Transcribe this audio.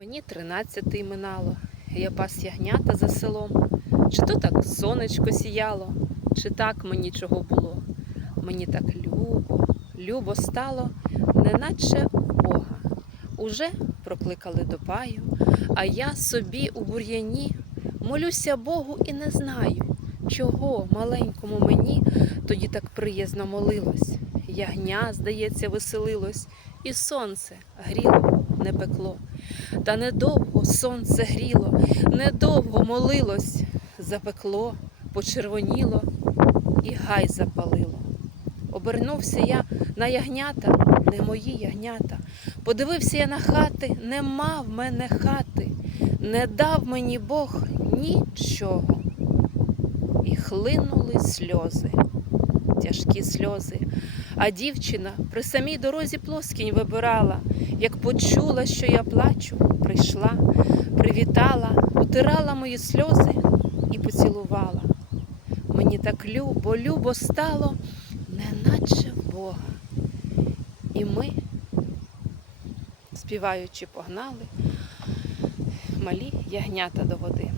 Мені тринадцятий минало, я пас ягнята за селом. Чи то так сонечко сіяло, чи так мені чого було. Мені так любо, любо стало, неначе Бога. Уже прокликали до паю, а я собі у бур'яні молюся Богу і не знаю, чого маленькому мені тоді так приязно молилось. Ягня, здається, веселилось, і сонце гріло, не пекло. Та недовго сонце гріло, недовго молилось, запекло, почервоніло і гай запалило. Обернувся я на ягнята, не мої ягнята. Подивився я на хати, нема в мене хати, не дав мені Бог нічого. І хлинули сльози, тяжкі сльози. А дівчина при самій дорозі плоскінь вибирала, як почула, що я плачу, прийшла, привітала, утирала мої сльози і поцілувала. Мені так любо, любо стало, неначе Бога. І ми, співаючи, погнали малі ягнята до води.